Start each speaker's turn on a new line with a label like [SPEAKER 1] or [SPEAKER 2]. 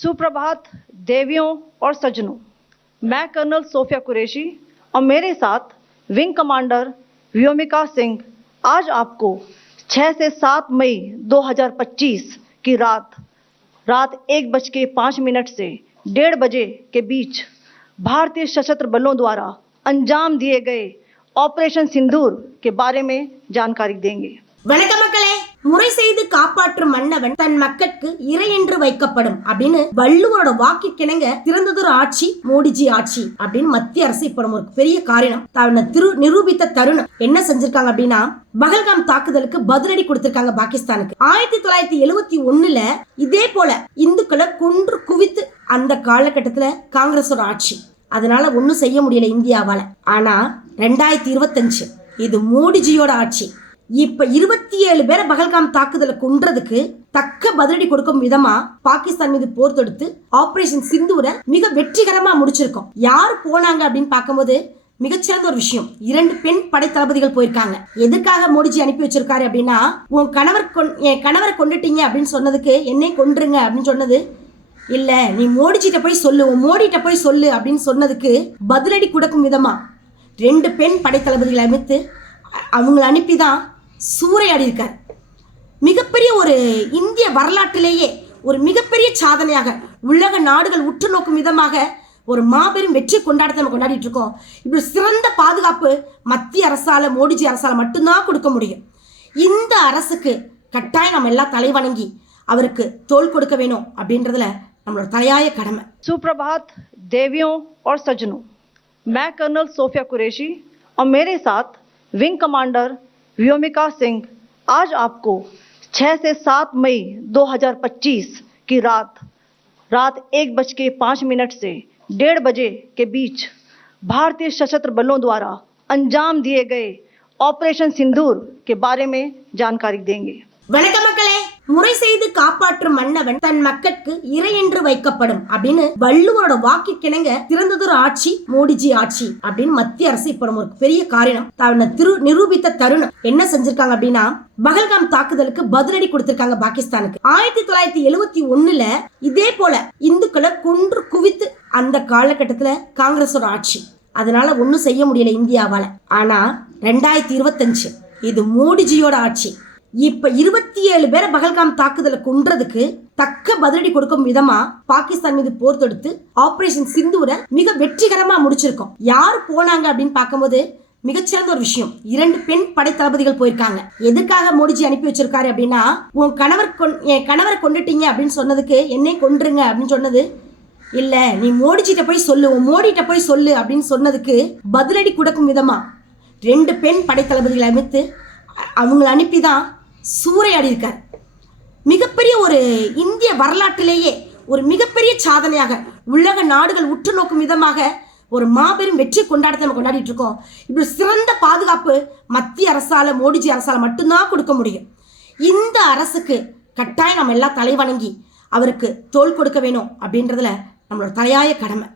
[SPEAKER 1] सुप्रभात देवियों और सज्जनों मैं कर्नल सोफिया कुरैशी और मेरे साथ विंग कमांडर व्योमिका सिंह आज आपको 6 से 7 मई 2025 की रात रात एक बज के पाँच मिनट से डेढ़ बजे के बीच भारतीय सशस्त्र बलों द्वारा अंजाम दिए गए ऑपरेशन सिंदूर के बारे में जानकारी देंगे
[SPEAKER 2] வணக்கம் மக்களே முறை செய்து காப்பாற்றும் மன்னவன் தன் மக்களுக்கு இறை என்று வைக்கப்படும் அப்படின்னு வள்ளுவரோட வாக்கிற்கிணங்க திறந்ததொரு ஆட்சி மோடிஜி ஆட்சி அப்படின்னு மத்திய அரசு இப்ப நம்ம ஒரு பெரிய காரணம் தன்னை திரு நிரூபித்த தருணம் என்ன செஞ்சிருக்காங்க அப்படின்னா பகல்காம் தாக்குதலுக்கு பதிலடி கொடுத்திருக்காங்க பாகிஸ்தானுக்கு. ஆயிரத்தி தொள்ளாயிரத்தி எழுவத்தி ஒண்ணுல இதே போல இந்துக்களை கொன்று குவித்து அந்த காலகட்டத்துல காங்கிரஸோட ஆட்சி. அதனால ஒன்றும் செய்ய முடியல இந்தியாவால. ஆனா ரெண்டாயிரத்தி இருபத்தஞ்சு இது மோடிஜியோட ஆட்சி. இப்ப இருபத்தி ஏழு பேரை பகல்காம் தாக்குதலை கொன்றதுக்கு தக்க பதிலடி கொடுக்கும் விதமா பாகிஸ்தான் மீது போர் தொடுத்து ஆபரேஷன் சிந்தூரை மிக வெற்றிகரமா முடிச்சிருக்கோம். யார் போனாங்க அப்படின்னு பார்க்கும்போது மிகச்சிறந்த ஒரு விஷயம். இரண்டு பெண் படை தளபதிகள் போயிருக்காங்க. எதுக்காக மோடிஜி அனுப்பி வச்சிருக்காரு அப்படின்னா உன் கணவர் கொன் என் கணவரை கொண்டுட்டீங்க அப்படின்னு சொன்னதுக்கு என்னை கொன்றுங்க அப்படின்னு சொன்னது இல்ல. நீ மோடிஜிட்ட போய் சொல்லு உன் மோடிட்ட போய் சொல்லு அப்படின்னு சொன்னதுக்கு பதிலடி கொடுக்கும் விதமா ரெண்டு பெண் படை தளபதிகளை அமைத்து அவங்கள அனுப்பி தான் சூறையாடி இருக்கார் மிகப்பெரிய ஒரு இந்திய வரலாற்றிலேயே ஒரு மிகப்பெரிய சாதனையாக உலக நாடுகள் உற்று நோக்கும் விதமாக ஒரு மாபெரும் வெற்றி கொண்டாட்டத்தை நம்ம கொண்டாடிட்டு இருக்கோம் இப்படி சிறந்த பாதுகாப்பு மத்திய அரசால மோடிஜி அரசால மட்டும்தான் கொடுக்க முடியும் இந்த அரசுக்கு கட்டாயம் நம்ம எல்லாம் தலை வணங்கி அவருக்கு தோள் கொடுக்க வேணும் அப்படின்றதுல நம்மளோட தலையாய கடமை
[SPEAKER 1] सुप्रभात देवियों और सज्जनों मैं कर्नल सोफिया कुरैशी और मेरे साथ विंग कमांडर व्योमिका सिंह, आज आपको 6 से 7 मई 2025 की रात रात एक बज के पाँच मिनट से डेढ़ बजे के बीच भारतीय सशस्त्र बलों द्वारा अंजाम दिए गए ऑपरेशन सिंदूर के बारे में जानकारी देंगे।
[SPEAKER 2] वनकम मक्कले முறை செய்து காப்பாற்றும் மன்னவன் தன் மக்களுக்கு இறை என்று வைக்கப்படும் அப்படின்னு வள்ளுவரோட வாக்கிற்கிணங்க திறந்ததொரு ஆட்சி மோடிஜி ஆட்சி அப்படின்னு மத்திய அரசு இப்ப நம்ம ஒரு பெரிய காரணம். தன்னை திரு நிரூபித்த தருணம். என்ன செஞ்சிருக்காங்க அப்படின்னா பகல்காம் தாக்குதலுக்கு பதிலடி கொடுத்திருக்காங்க பாகிஸ்தானுக்கு. ஆயிரத்தி தொள்ளாயிரத்தி எழுவத்தி ஒண்ணுல இதே போல இந்துக்களை கொன்று குவித்து அந்த காலகட்டத்துல காங்கிரஸோட ஆட்சி. அதனால ஒன்றும் செய்ய முடியல இந்தியாவால. ஆனா ரெண்டாயிரத்தி இருபத்தஞ்சு இது மோடிஜியோட ஆட்சி. இப்ப இருபத்தி ஏழு பேரை பகல்காம் தாக்குதலை கொன்றதுக்கு தக்க பதிலடி கொடுக்கும் விதமா பாகிஸ்தான் மீது போர் தொடுத்து ஆபரேஷன் சிந்தூரை மிக வெற்றிகரமா முடிச்சிருக்கோம். யார் போனாங்க அப்படின்னு பார்க்கும்போது மிகச்சிறந்த ஒரு விஷயம். இரண்டு பெண் படை தளபதிகள் போயிருக்காங்க. எதுக்காக மோடிஜி அனுப்பி வச்சிருக்காரு அப்படின்னா உன் கணவர் கொன் என் கணவரை கொண்டுட்டீங்க அப்படின்னு சொன்னதுக்கு என்னை கொன்றுங்க அப்படின்னு சொன்னது இல்ல நீ மோடிஜிட்ட போய் சொல்லு உன் மோடிட்ட போய் சொல்லு அப்படின்னு சொன்னதுக்கு பதிலடி கொடுக்கும் விதமா ரெண்டு பெண் படை தளபதிகளை அமைத்து அவங்களை அனுப்பி தான் சூறையாடி இருக்கார் மிகப்பெரிய ஒரு இந்திய வரலாற்றிலேயே ஒரு மிகப்பெரிய சாதனையாக உலக நாடுகள் உற்று நோக்கும் விதமாக ஒரு மாபெரும் வெற்றி கொண்டாடத்தை நம்ம கொண்டாடிட்டு இருக்கோம். இப்படி சிறந்த பாதுகாப்பு மத்திய அரசால மோடிஜி அரசால மட்டும்தான் கொடுக்க முடியும். இந்த அரசுக்கு கட்டாயம் நம்ம எல்லாம் தலை வணங்கி அவருக்கு தோள் கொடுக்க வேணும் அப்படின்றதுல நம்மளோட தலையாய கடமை.